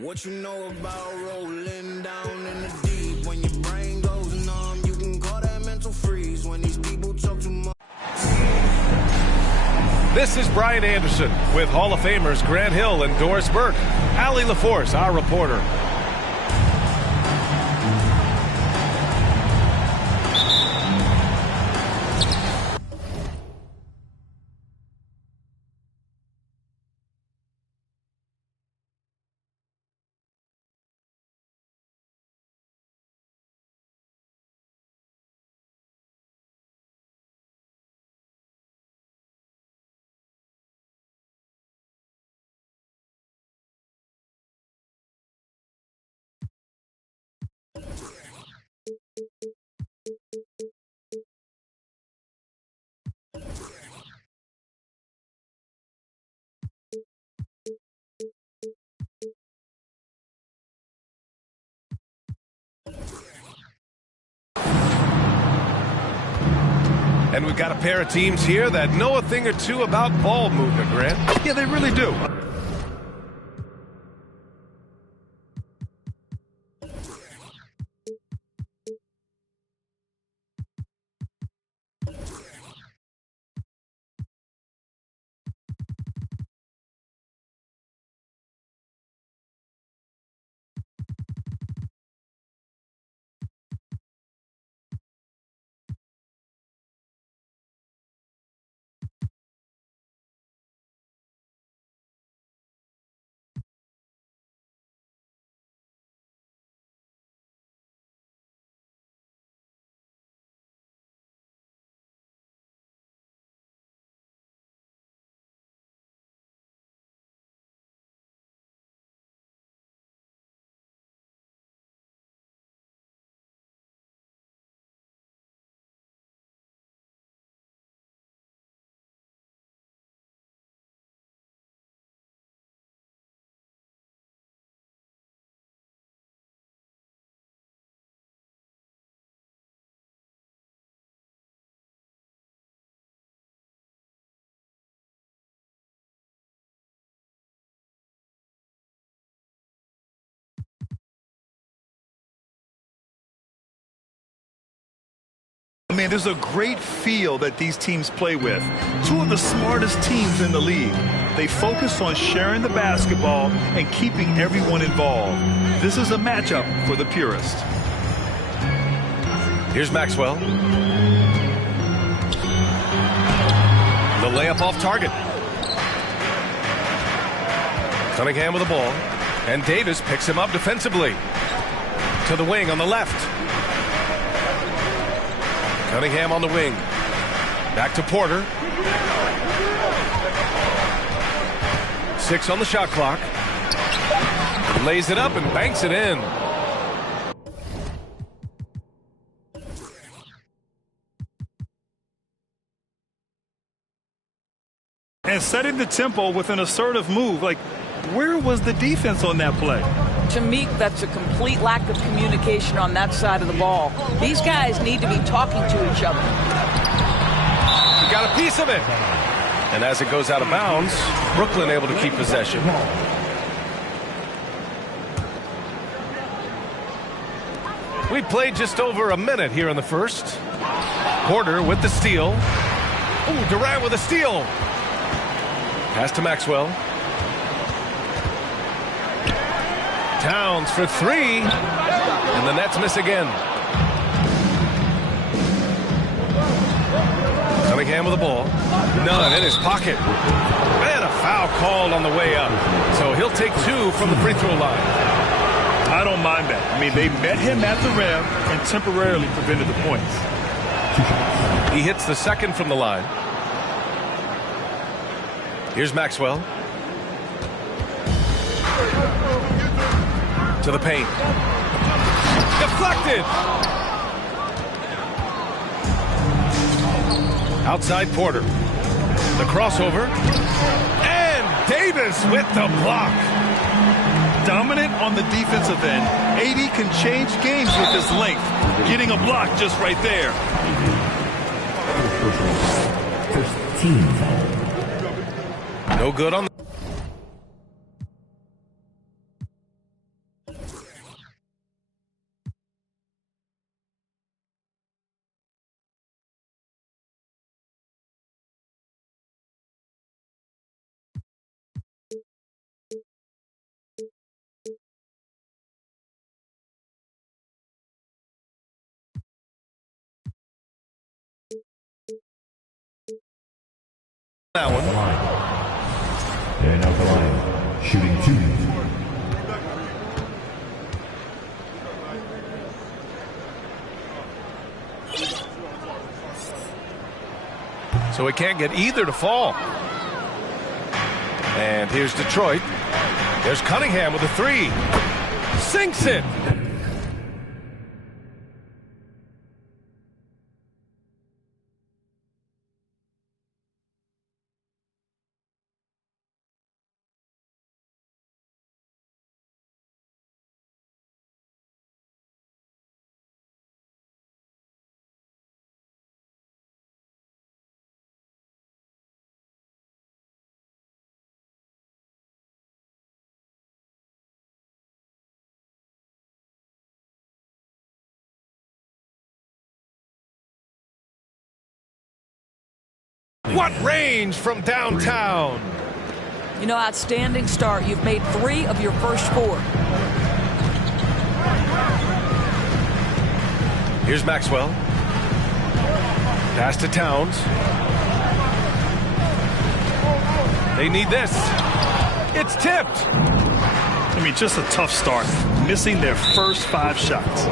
What you know about rolling down in the deep? When your brain goes numb, you can call that mental freeze. When these people talk too much. This is Brian Anderson with Hall of Famers Grant Hill and Doris Burke. Allie LaForce, our reporter. And we've got a pair of teams here that know a thing or two about ball movement, Grant. Yeah, they really do. I mean, there's a great feel that these teams play with. Two of the smartest teams in the league. They focus on sharing the basketball and keeping everyone involved. This is a matchup for the purist. Here's Maxwell. The layup off target. Cunningham with the ball. And Davis picks him up defensively. To the wing on the left. Cunningham on the wing. Back to Porter. 6 on the shot clock. Lays it up and banks it in. And setting the tempo with an assertive move. Like, where was the defense on that play? To me, that's a complete lack of communication on that side of the ball. These guys need to be talking to each other. He got a piece of it. And as it goes out of bounds, Brooklyn able to keep possession. We played just over a minute here in the first. Porter with the steal. Ooh, Durant with a steal. Pass to Maxwell. Towns for 3, and the Nets miss again. Cunningham with the ball. None in his pocket. And a foul called on the way up. So he'll take 2 from the free throw line. I don't mind that. I mean, they met him at the rim and temporarily prevented the points. He hits the second from the line. Here's Maxwell. To the paint. Deflected. Outside Porter. The crossover. And Davis with the block. Dominant on the defensive end. AD can change games with his length. Getting a block just right there. No good on the Shooting 2. So he can't get either to fall. And here's Detroit. There's Cunningham with a 3. Sinks it. What range from downtown. You know, outstanding start. You've made 3 of your first 4. Here's Maxwell. Pass to Towns. They need this. It's tipped. I mean, just a tough start. Missing their first 5 shots.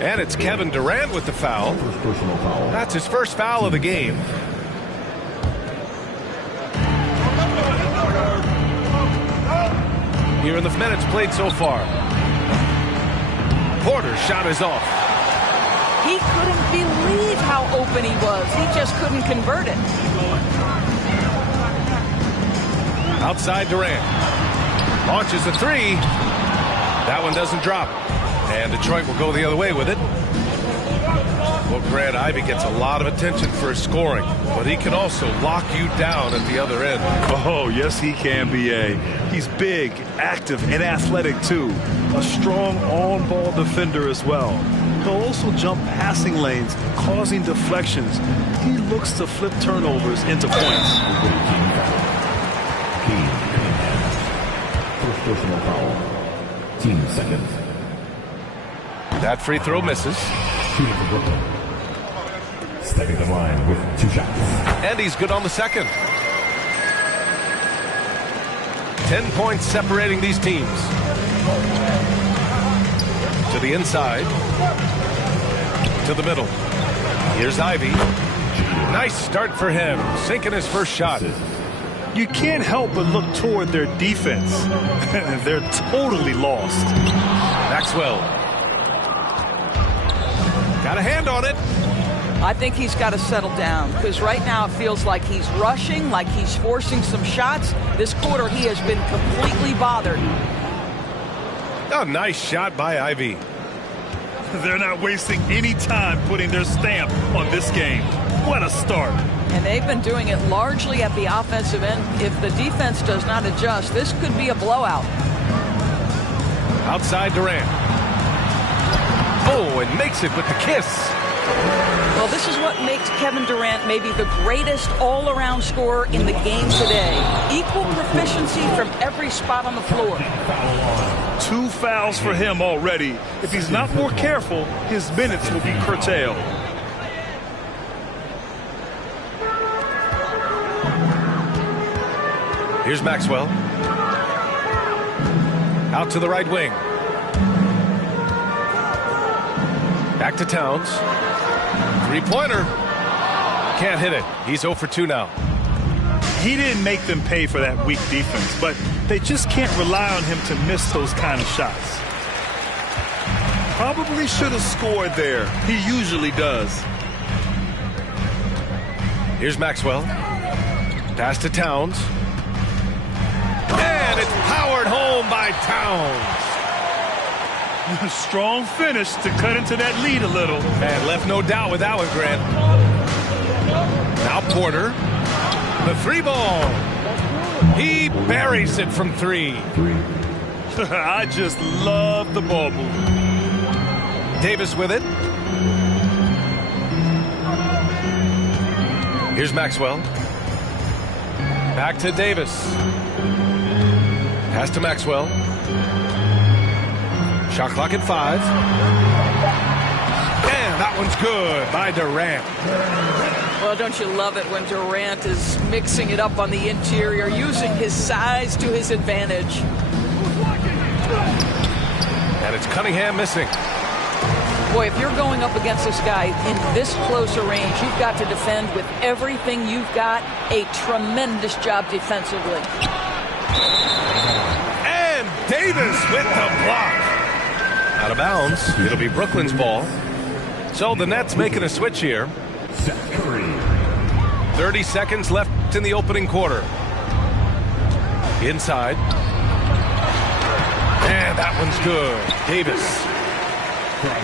And it's Kevin Durant with the foul. First personal foul. That's his first foul of the game. Here in the minutes played so far. Porter's shot is off. He couldn't believe how open he was. He just couldn't convert it. Outside Durant. Launches a 3. That one doesn't drop. And Detroit will go the other way with it. Well, Grant, Ivey gets a lot of attention for his scoring, but he can also lock you down at the other end. Oh, yes, he can, B.A. He's big, active, and athletic, too. A strong on-ball defender as well. He'll also jump passing lanes, causing deflections. He looks to flip turnovers into points. First personal foul. Team seconds. That free throw misses. Shooting for Brooklyn. Stepping the line with 2 shots. And he's good on the second. 10 points separating these teams. To the inside. To the middle. Here's Ivey. Nice start for him. Sinking his first shot. You can't help but look toward their defense. They're totally lost. Maxwell. Got a hand on it. I think he's got to settle down because right now it feels like he's rushing, like he's forcing some shots. This quarter he has been completely bothered. Oh, nice shot by Ivey. They're not wasting any time putting their stamp on this game. What a start. And they've been doing it largely at the offensive end. If the defense does not adjust, this could be a blowout. Outside Durant. Oh, and makes it with the kiss. Well, this is what makes Kevin Durant maybe the greatest all-around scorer in the game today. Equal proficiency from every spot on the floor. 2 fouls for him already. If he's not more careful, his minutes will be curtailed. Here's Maxwell. Out to the right wing. Back to Towns. 3-pointer. Can't hit it. He's 0 for 2 now. He didn't make them pay for that weak defense, but they just can't rely on him to miss those kind of shots. Probably should have scored there. He usually does. Here's Maxwell. Pass to Towns. And it's powered home by Towns. Strong finish to cut into that lead a little. And left no doubt with that one, Grant. Now Porter. The 3-ball. He buries it from 3. I just love the ball movement. Davis with it. Here's Maxwell. Back to Davis. Pass to Maxwell. Shot clock at 5. And that one's good by Durant. Well, don't you love it when Durant is mixing it up on the interior, using his size to his advantage. And it's Cunningham missing. Boy, if you're going up against this guy in this close a range, you've got to defend with everything you've got. A tremendous job defensively. And Davis with the block. Out of bounds. It'll be Brooklyn's ball. So the Nets making a switch here. 30 seconds left in the opening quarter. Inside. And that one's good. Davis.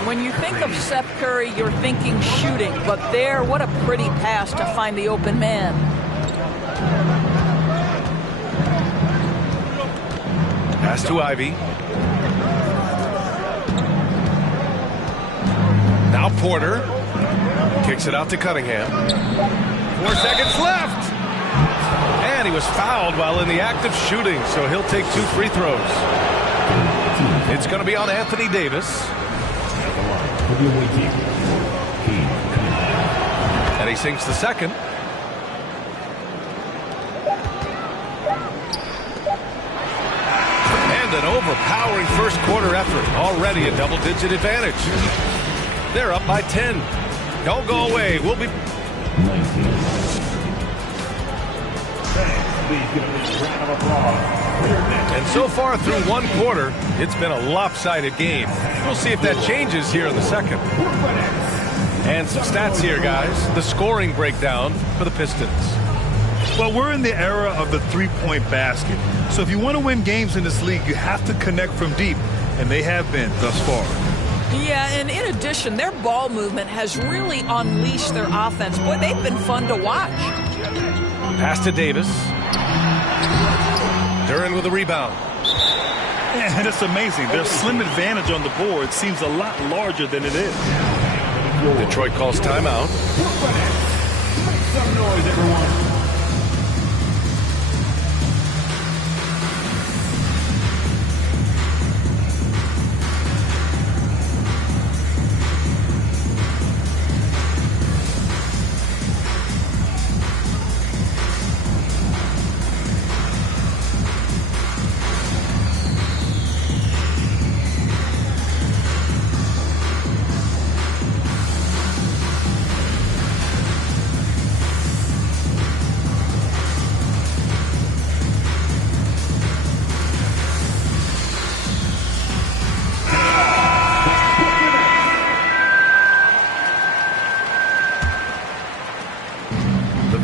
When you think of Seth Curry, you're thinking shooting. But there, what a pretty pass to find the open man. Pass to Ivy. Now Porter. Kicks it out to Cunningham. 4 seconds left. And he was fouled while in the act of shooting, so he'll take 2 free throws. It's going to be on Anthony Davis. And he sinks the second. And an overpowering first quarter effort. Already a double-digit advantage. They're up by 10. Don't go away. We'll be... And so far through one quarter, it's been a lopsided game. We'll see if that changes here in the second. And some stats here, guys. The scoring breakdown for the Pistons. Well, we're in the era of the three-point basket. So if you want to win games in this league, you have to connect from deep. And they have been thus far. Yeah, and in addition, their ball movement has really unleashed their offense. Boy, they've been fun to watch. Pass to Davis. Duran with a rebound. Yeah, and it's amazing. Their slim advantage on the board seems a lot larger than it is. Detroit calls timeout. Make some noise, everyone.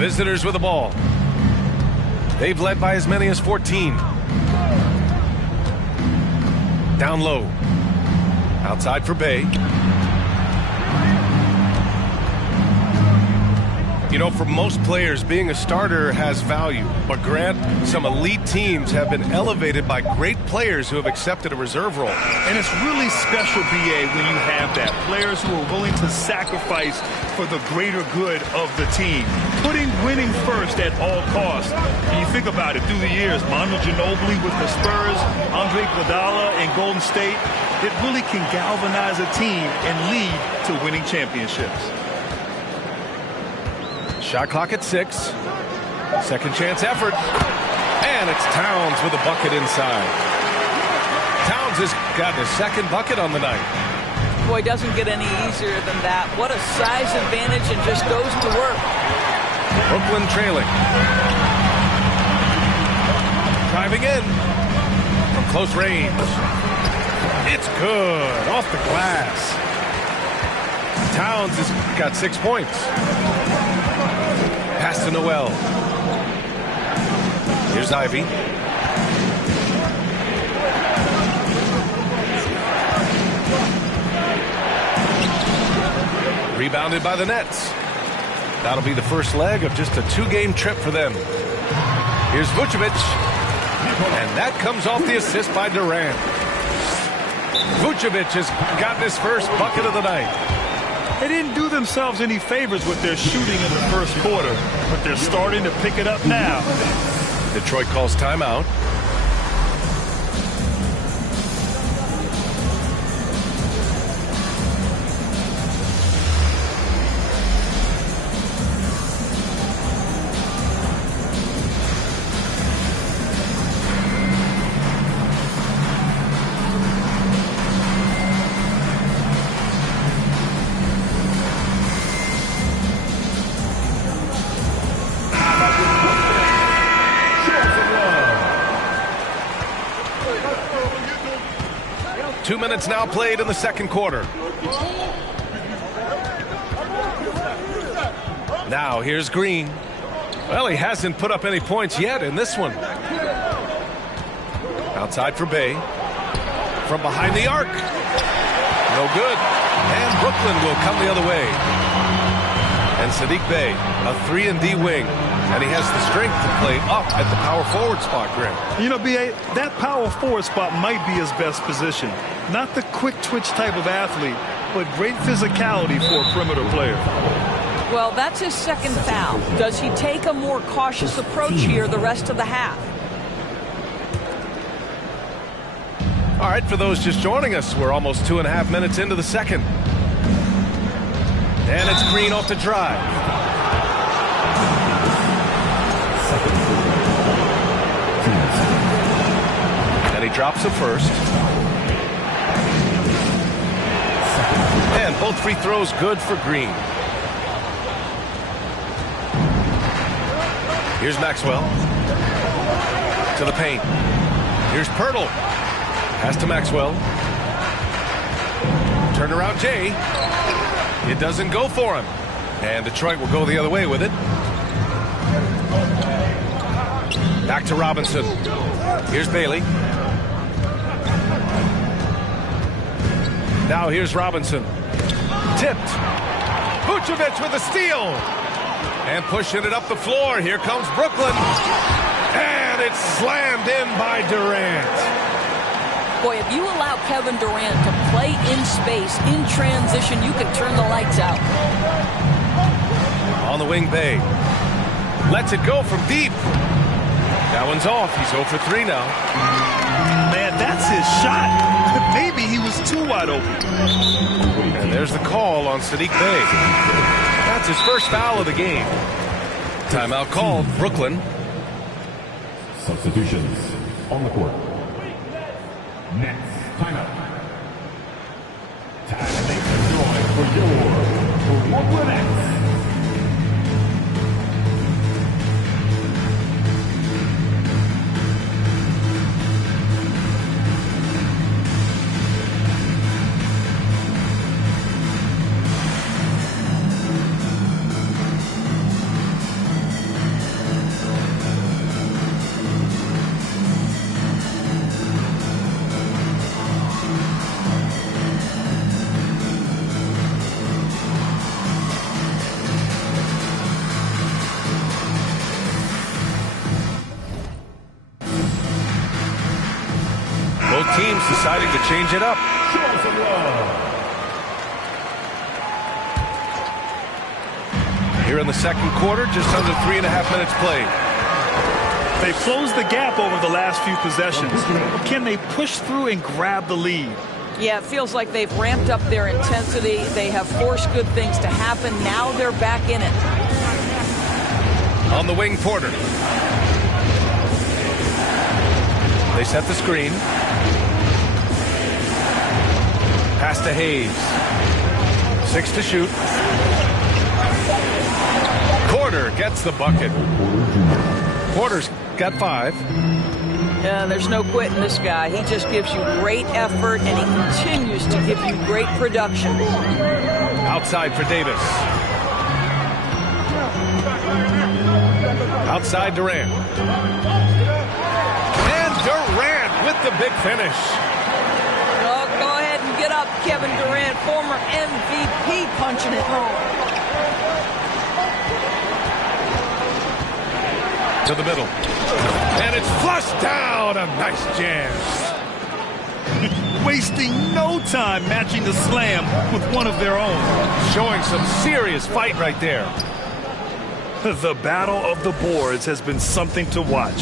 Visitors with the ball. They've led by as many as 14. Down low. Outside for Bay. You know, for most players, being a starter has value. But Grant, some elite teams have been elevated by great players who have accepted a reserve role. And it's really special, B.A., when you have that. Players who are willing to sacrifice for the greater good of the team. Putting winning first at all costs. And you think about it, through the years, Manu Ginobili with the Spurs, Andre Iguodala in Golden State, it really can galvanize a team and lead to winning championships. Shot clock at 6. Second chance effort. And it's Towns with a bucket inside. Towns has got his second bucket on the night. Boy, doesn't get any easier than that. What a size advantage, and just goes to work. Brooklyn trailing. Driving in from close range. It's good. Off the glass. Towns has got 6 points. Pass to Noel. Here's Ivy. Rebounded by the Nets. That'll be the first leg of just a 2-game trip for them. Here's Vucevic. And that comes off the assist by Durant. Vucevic has gotten his first bucket of the night. They didn't do themselves any favors with their shooting in the first quarter, but they're starting to pick it up now. Detroit calls timeout. 2 minutes now played in the second quarter. Now here's Green. Well, he hasn't put up any points yet in this one. Outside for Bay. From behind the arc. No good. And Brooklyn will come the other way. And Sadiq Bey, a 3-and-D wing. And he has the strength to play up at the power forward spot, Grim. You know, B.A., that power forward spot might be his best position. Not the quick twitch type of athlete, but great physicality for a perimeter player. Well, that's his second foul. Does he take a more cautious approach here the rest of the half? All right, for those just joining us, we're almost 2.5 minutes into the second. And it's Green off the drive. And he drops the first. And both free throws good for Green. Here's Maxwell. To the paint. Here's Pirtle. Pass to Maxwell. Turn around Jay. It doesn't go for him. And Detroit will go the other way with it. Back to Robinson. Here's Bailey. Now here's Robinson. Tipped. Vucevic with a steal. And pushing it up the floor. Here comes Brooklyn. And it's slammed in by Durant. Boy, if you allow Kevin Durant to play in space, in transition, you can turn the lights out. On the wing, Bay. Lets it go from deep. That one's off. He's 0 for 3 now. Man, that's his shot. Maybe he was too wide open. And there's the call on Sadiq Bey. That's his first foul of the game. Timeout called. Brooklyn. Substitutions on the court. Next, timeout. Time to make some noise for your Brooklyn Nets. Teams deciding to change it up. Here in the second quarter, just under 3.5 minutes played. They've closed the gap over the last few possessions. Can they push through and grab the lead? Yeah, it feels like they've ramped up their intensity. They have forced good things to happen. Now they're back in it. On the wing, Porter. They set the screen. Pass to Hayes. 6 to shoot. Porter gets the bucket. Porter's got 5. Yeah, there's no quitting this guy. He just gives you great effort, and he continues to give you great production. Outside for Davis. Outside Durant. And Durant with the big finish. Oh, go ahead and get up, Kevin Durant, former MVP, punching it home. To the middle. And it's flushed down. A nice jam. Wasting no time matching the slam with one of their own. Showing some serious fight right there. The battle of the boards has been something to watch.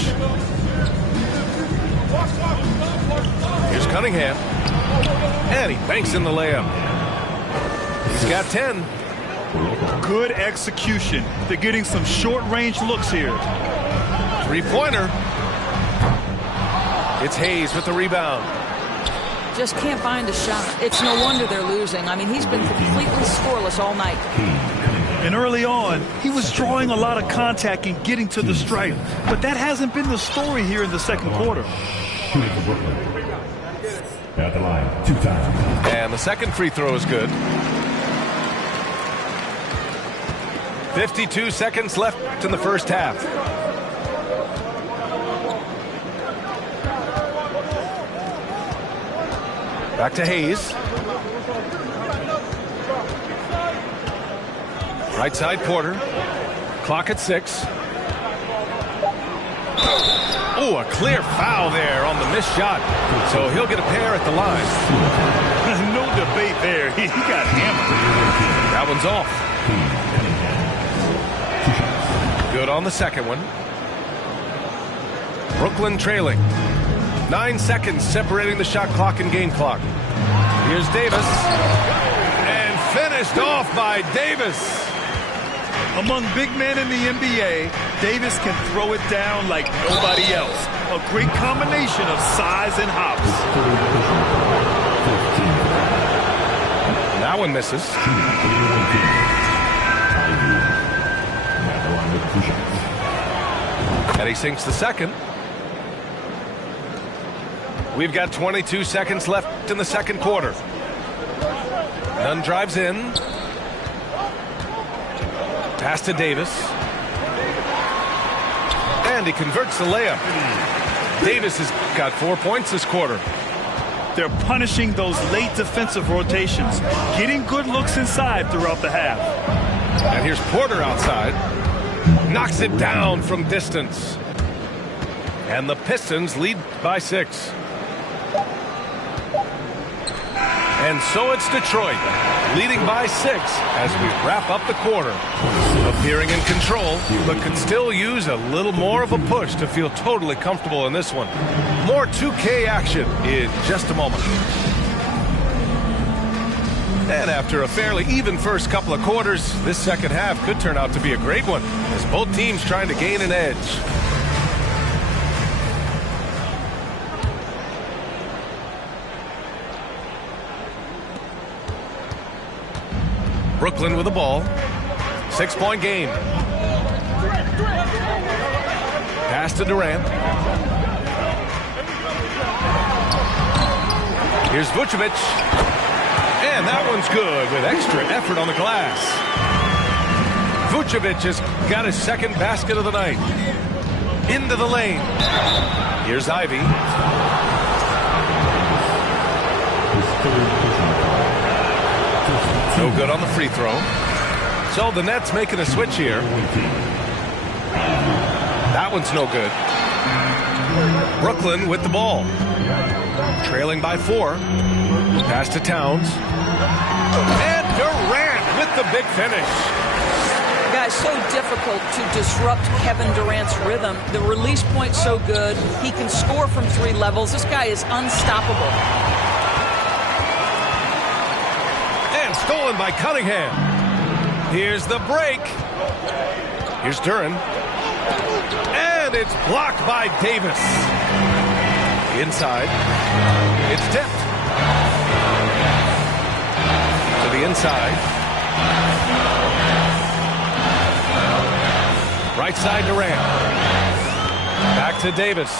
Here's Cunningham. And he banks in the layup. He's got 10. Good execution. They're getting some short-range looks here. Three-pointer. It's Hayes with the rebound. Just can't find a shot. It's no wonder they're losing. I mean, he's been completely scoreless all night. And early on, he was drawing a lot of contact and getting to the stripe. But that hasn't been the story here in the second quarter. At the line, 2 times. And the second free throw is good. 52 seconds left in the first half. Back to Hayes. Right side, Porter. Clock at 6. Oh, a clear foul there on the missed shot. So he'll get a pair at the line. No debate there. He got hammered. That one's off. Good on the second one. Brooklyn trailing. 9 seconds separating the shot clock and game clock. Here's Davis. And finished off by Davis. Among big men in the NBA, Davis can throw it down like nobody else. A great combination of size and hops. That one misses. And he sinks the second. We've got 22 seconds left in the second quarter. Nunn drives in. Pass to Davis. And he converts the layup. Davis has got 4 points this quarter. They're punishing those late defensive rotations, getting good looks inside throughout the half. And here's Porter outside. Knocks it down from distance. And the Pistons lead by 6. And so it's Detroit, leading by 6 as we wrap up the quarter. Appearing in control, but could still use a little more of a push to feel totally comfortable in this one. More 2K action in just a moment. And after a fairly even first couple of quarters, this second half could turn out to be a great one, as both teams trying to gain an edge. Brooklyn with the ball. 6-point game. Pass to Durant. Here's Vucevic. And that one's good with extra effort on the glass. Vucevic has got his second basket of the night. Into the lane. Here's Ivy. No good on the free throw. So the Nets making a switch here. That one's no good. Brooklyn with the ball. Trailing by 4. Pass to Towns. And Durant with the big finish. Guys, so difficult to disrupt Kevin Durant's rhythm. The release point's so good. He can score from 3 levels. This guy is unstoppable. Stolen by Cunningham. Here's the break. Here's Duren. And it's blocked by Davis. Inside. It's tipped. To the inside. Right side Durant. Back to Davis.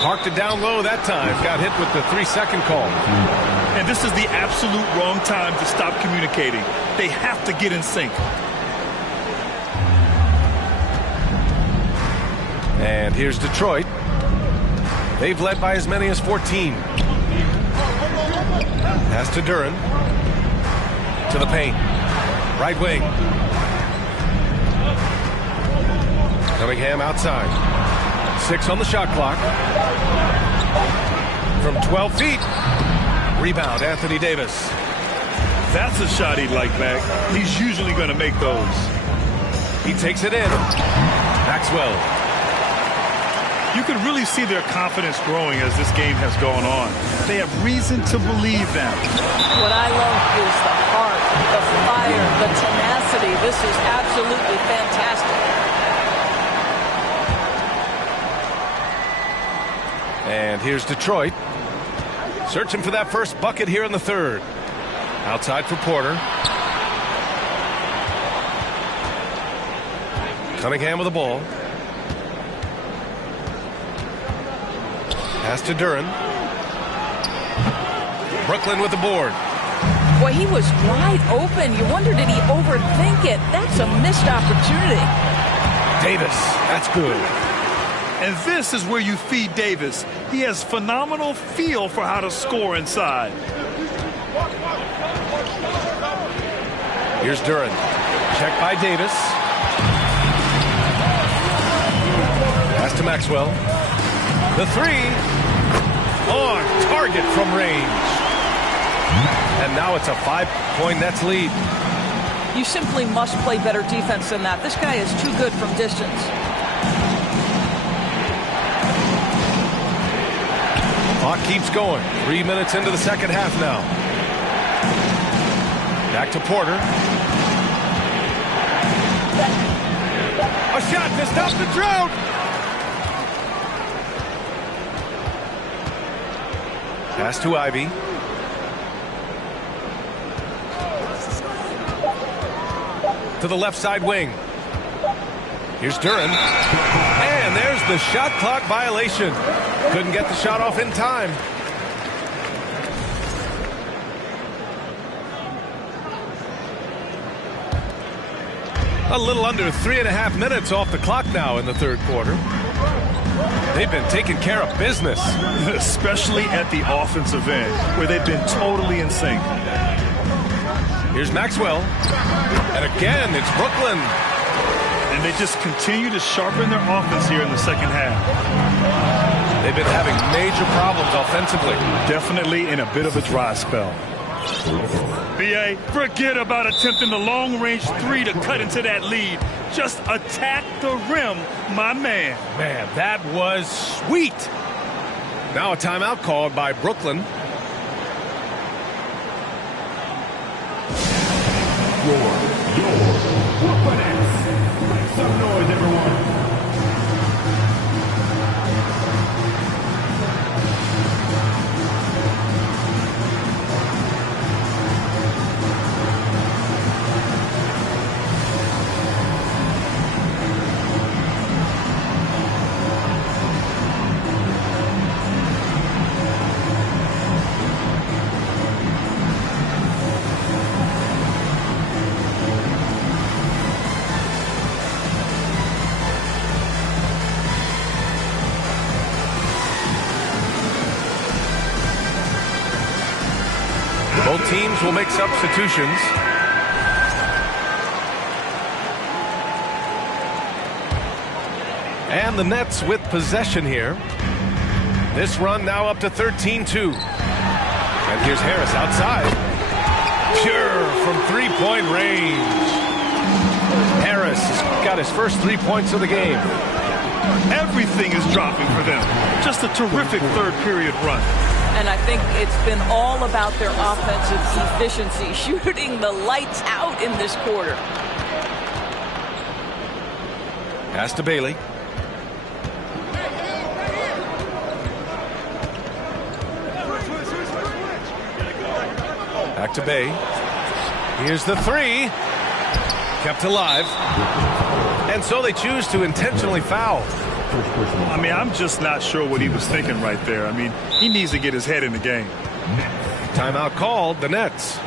Parked it down low that time. Got hit with the 3-second call. And this is the absolute wrong time to stop communicating. They have to get in sync. And here's Detroit. They've led by as many as 14. Pass to Duren. To the paint. Right wing. Cunningham outside. 6 on the shot clock. From 12 feet. Rebound, Anthony Davis. That's a shot he'd like back. He's usually going to make those. He takes it in. Maxwell. You can really see their confidence growing as this game has gone on. They have reason to believe them. What I love is the heart, the fire, the tenacity. This is absolutely fantastic. And here's Detroit. Searching for that first bucket here in the third. Outside for Porter. Cunningham with the ball. Pass to Duren. Brooklyn with the board. Boy, he was wide open. You wonder, did he overthink it? That's a missed opportunity. Davis, that's good. And this is where you feed Davis. He has phenomenal feel for how to score inside. Here's Duran. Check by Davis. Pass to Maxwell. The three. On target from range. And now it's a 5-point Nets lead. You simply must play better defense than that. This guy is too good from distance. Clock keeps going. 3 minutes into the second half now. Back to Porter. A shot to stop the drought. Pass to Ivy. To the left side wing. Here's Duran. And there's the shot clock violation. Couldn't get the shot off in time. A little under 3.5 minutes off the clock now in the third quarter. They've been taking care of business. Especially at the offensive end, where they've been totally in sync. Here's Maxwell. And again, it's Brooklyn. And they just continue to sharpen their offense here in the second half. They've been having major problems offensively. Definitely in a bit of a dry spell. B.A., forget about attempting the long-range three to cut into that lead. Just attack the rim, my man. Man, that was sweet. Now a timeout called by Brooklyn. Your Brooklyn Nets. Make some noise, everyone. Both teams will make substitutions. And the Nets with possession here. This run now up to 13-2. And here's Harris outside. Pure from three-point range. Harris has got his first 3 points of the game. Everything is dropping for them. Just a terrific third period run. And I think it's been all about their offensive efficiency, shooting the lights out in this quarter. Pass to Bailey. Back to Bay. Here's the three. Kept alive. And so they choose to intentionally foul. I mean, I'm just not sure what he was thinking right there. I mean, he needs to get his head in the game. Timeout called, the Nets.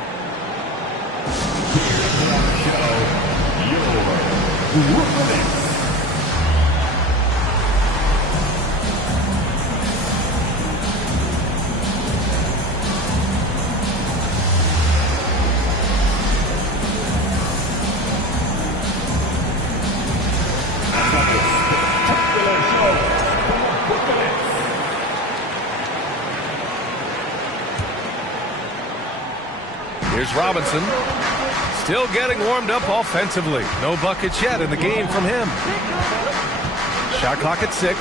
Here's Robinson. Still getting warmed up offensively. No buckets yet in the game from him. Shot clock at 6.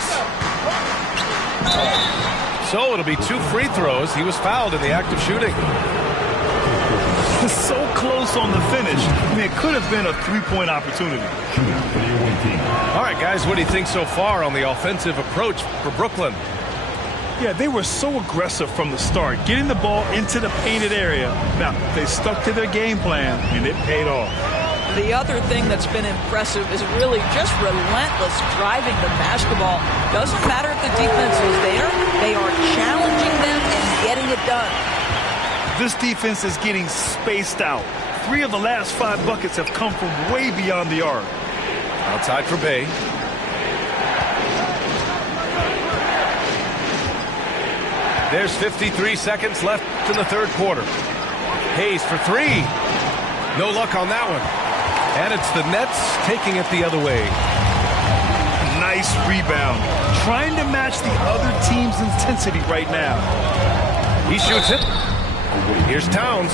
So it'll be 2 free throws. He was fouled in the act of shooting. So close on the finish. I mean, it could have been a 3-point opportunity. All right, guys, what do you think so far on the offensive approach for Brooklyn? Yeah, they were so aggressive from the start, getting the ball into the painted area. Now, they stuck to their game plan, and it paid off. The other thing that's been impressive is really just relentless driving the basketball. Doesn't matter if the defense is there, they are challenging them and getting it done. This defense is getting spaced out. 3 of the last 5 buckets have come from way beyond the arc. Outside for Bay. There's 53 seconds left in the third quarter. Hayes for 3. No luck on that one. And it's the Nets taking it the other way. Nice rebound. Trying to match the other team's intensity right now. He shoots it. Here's Towns.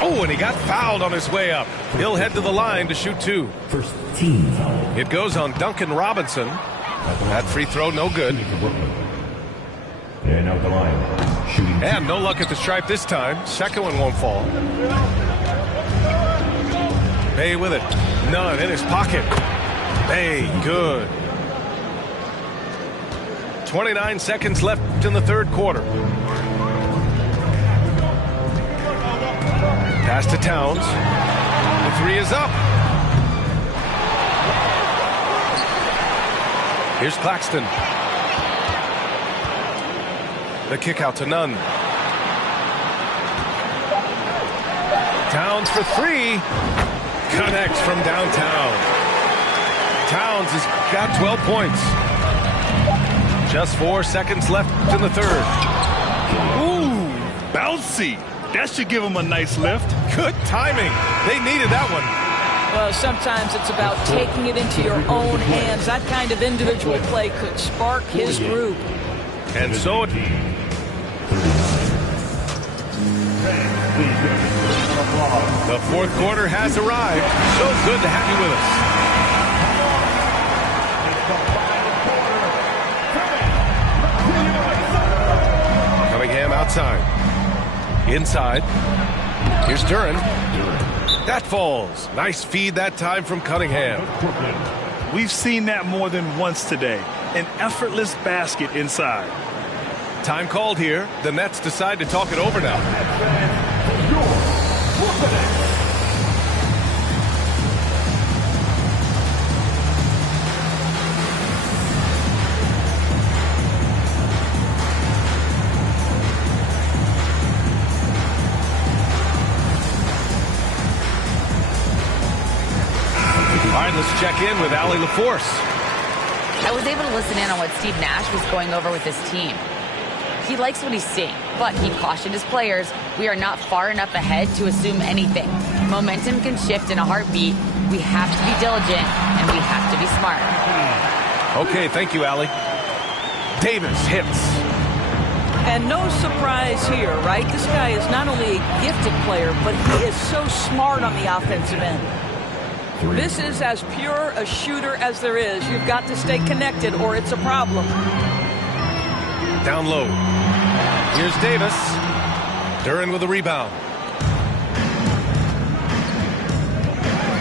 Oh, and he got fouled on his way up. He'll head to the line to shoot 2. First team foul. It goes on Duncan Robinson. That free throw, no good. And out the line. Shooting. And no luck at the stripe this time. Second one won't fall. Bay with it. None in his pocket. Bay, good. 29 seconds left in the third quarter. Pass to Towns. The 3 is up. Here's Claxton. The kick out to Nunn. Towns for 3. Connects from downtown. Towns has got 12 points. Just 4 seconds left in the third. Ooh, bouncy. That should give him a nice lift. Good timing. They needed that one. Well, sometimes it's about taking it into your own hands. That kind of individual play could spark his group. And so it... The fourth quarter has arrived. So good to have you with us. Cunningham outside. Inside. Here's Duran. That falls. Nice feed that time from Cunningham. We've seen that more than once today. An effortless basket inside. Time called here. The Nets decide to talk it over now. All right, let's check in with Allie LaForce. I was able to listen in on what Steve Nash was going over with his team. He likes what he's seeing, but he cautioned his players, we are not far enough ahead to assume anything. Momentum can shift in a heartbeat. We have to be diligent, and we have to be smart. Okay, thank you, Allie. Davis hits. And no surprise here, right? This guy is not only a gifted player, but he is so smart on the offensive end. This is as pure a shooter as there is. You've got to stay connected or it's a problem. Down low. Here's Davis. Duran with a rebound.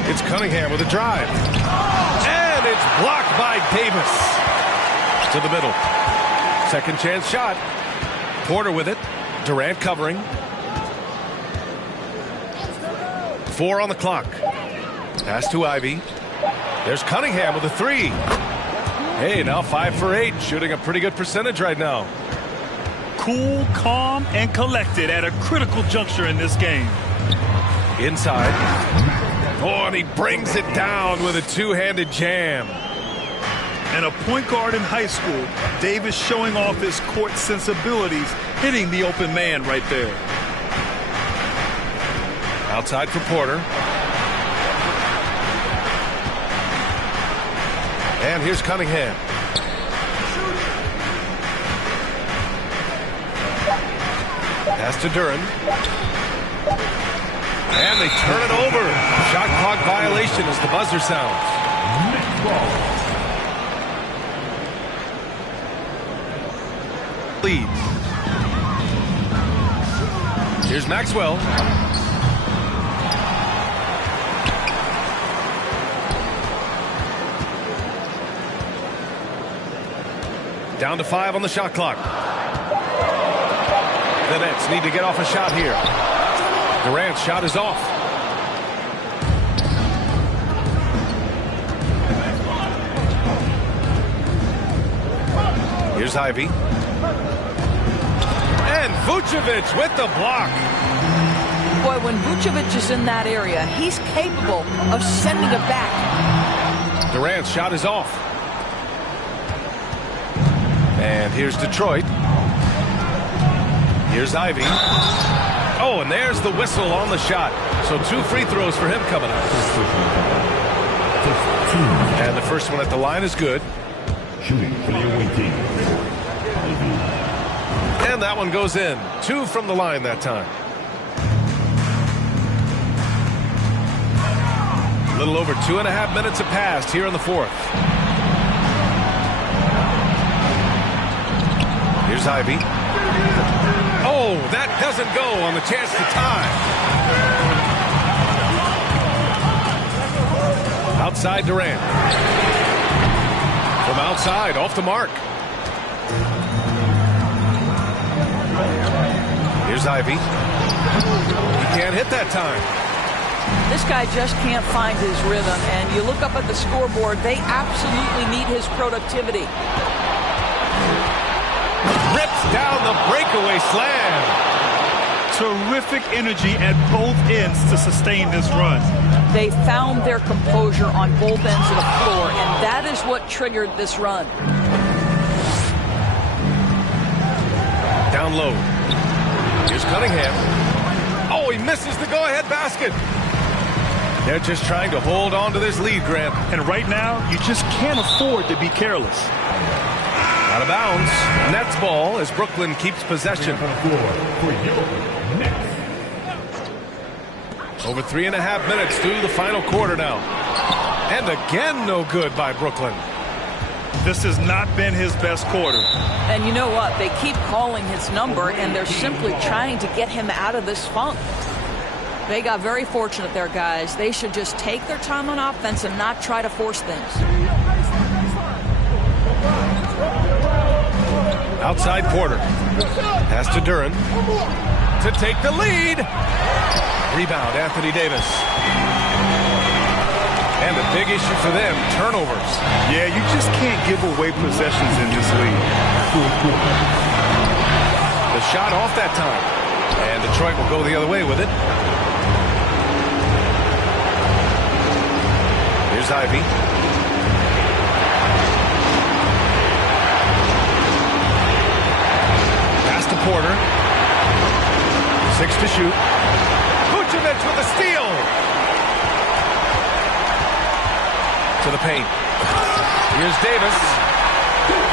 It's Cunningham with a drive. And it's blocked by Davis. To the middle. Second chance shot. Porter with it. Durant covering. 4 on the clock. Pass to Ivy. There's Cunningham with a 3. Hey, now 5 for 8. Shooting a pretty good percentage right now. Cool, calm, and collected at a critical juncture in this game. Inside. Oh, and he brings it down with a two-handed jam. And a point guard in high school, Davis showing off his court sensibilities, hitting the open man right there. Outside for Porter. And here's Cunningham. Pass to Duran. And they turn it over. Shot clock violation as the buzzer sounds. Leads. Here's Maxwell. Down to 5 on the shot clock. The Nets need to get off a shot here. Durant's shot is off. Here's Ivy. And Vucevic with the block. Boy, when Vucevic is in that area, he's capable of sending it back. Durant's shot is off. And here's Detroit. Here's Ivy. Oh, and there's the whistle on the shot. So 2 free throws for him coming up. And the first one at the line is good. Shooting for the away team. And that one goes in. 2 from the line that time. A little over 2.5 minutes have passed here in the fourth. Here's Ivy. Oh, that doesn't go on the chance to tie. Outside Durant. From outside, off the mark. Here's Ivy. He can't hit that time. This guy just can't find his rhythm, and you look up at the scoreboard, they absolutely need his productivity. Rips down the breakaway slam. Terrific energy at both ends to sustain this run. They found their composure on both ends of the floor, and that is what triggered this run. Down low. Here's Cunningham. Oh, he misses the go-ahead basket. They're just trying to hold on to this lead, Grant. And right now, you just can't afford to be careless. Out of bounds. Nets ball as Brooklyn keeps possession. Over 3.5 minutes through the final quarter now. And again, no good by Brooklyn. This has not been his best quarter. And you know what? They keep calling his number, and they're simply trying to get him out of this funk. They got very fortunate there, guys. They should just take their time on offense and not try to force things. Outside Porter. Pass to Duran to take the lead. Rebound, Anthony Davis. And a big issue for them, turnovers. Yeah, you just can't give away possessions in this league. The shot off that time. And Detroit will go the other way with it. Here's Ivy. Pass to Porter. 6 to shoot. Vucevic with a steal. To the paint. Here's Davis.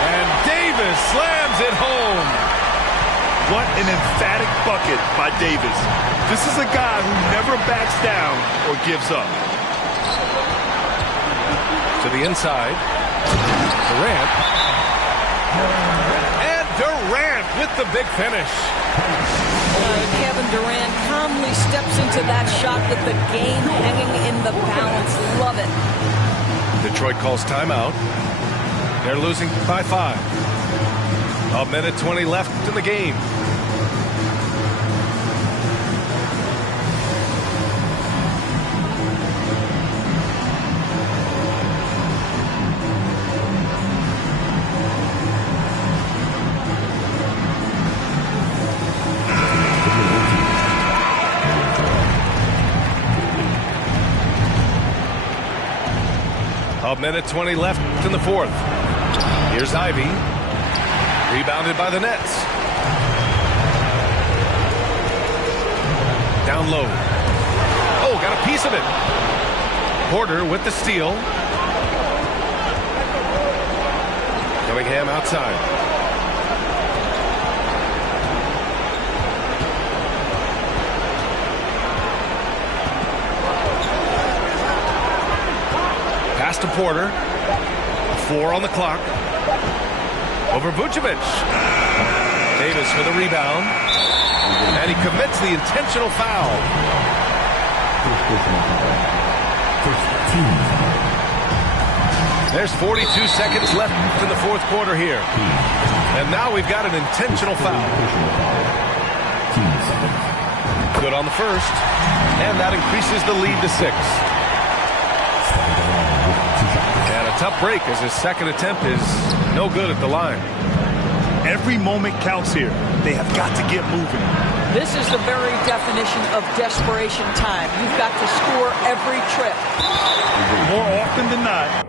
And Davis slams it home. What an emphatic bucket by Davis. This is a guy who never backs down or gives up. To the inside. Durant. And Durant with the big finish. Kevin Durant calmly steps into that shot with the game hanging in the balance. Love it. Detroit calls timeout. They're losing by 5. 1:20 left in the game. A minute 20 left in the fourth. Here's Ivy. Rebounded by the Nets. Down low. Oh, got a piece of it. Porter with the steal. Cunningham outside. Pass to Porter. 4 on the clock. Over Vucevic. Davis for the rebound. And he commits the intentional foul. There's 42 seconds left in the fourth quarter here. And now we've got an intentional foul. Good on the first. And that increases the lead to 6. And a tough break as his second attempt is no good at the line. Every moment counts here. They have got to get moving. This is the very definition of desperation time. You've got to score every trip. More often than not.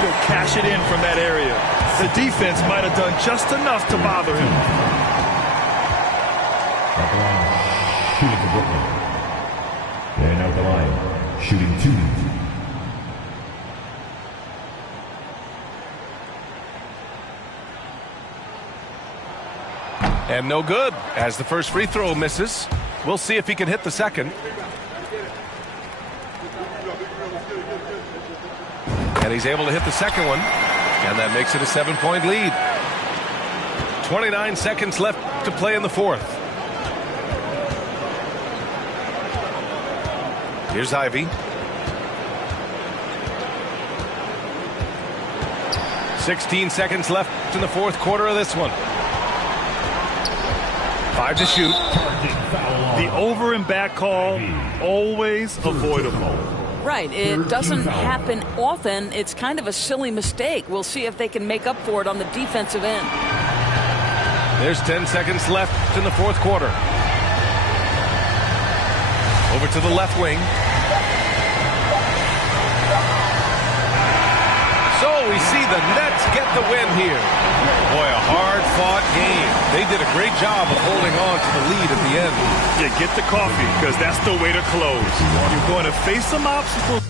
He'll cash it in from that area. The defense might have done just enough to bother him. At the line, shooting for Brooklyn. And out the line, shooting 2. And no good, as the first free throw misses. We'll see if he can hit the second. And he's able to hit the second one. And that makes it a 7-point lead. 29 seconds left to play in the fourth. Here's Ivy. 16 seconds left in the fourth quarter of this one. 5 to shoot. The over and back call, always avoidable. Right. It doesn't happen often. It's kind of a silly mistake. We'll see if they can make up for it on the defensive end. There's 10 seconds left in the fourth quarter. Over to the left wing. So we see the Nets get the win here. Boy, a hard-fought game. They did a great job of holding on to the lead at the end. Yeah, get the coffee, because that's the way to close. You're going to face some obstacles.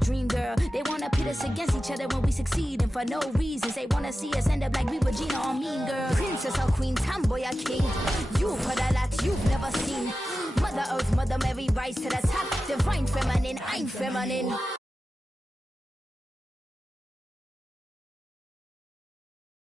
Dream girl, they wanna pit us against each other when we succeed, and for no reasons. They wanna see us end up like we Regina or Mean Girl. Princess or queen, tomboy or king. You've heard a lot you've never seen. Mother Earth, Mother Mary, rise to the top. Divine feminine, I'm feminine.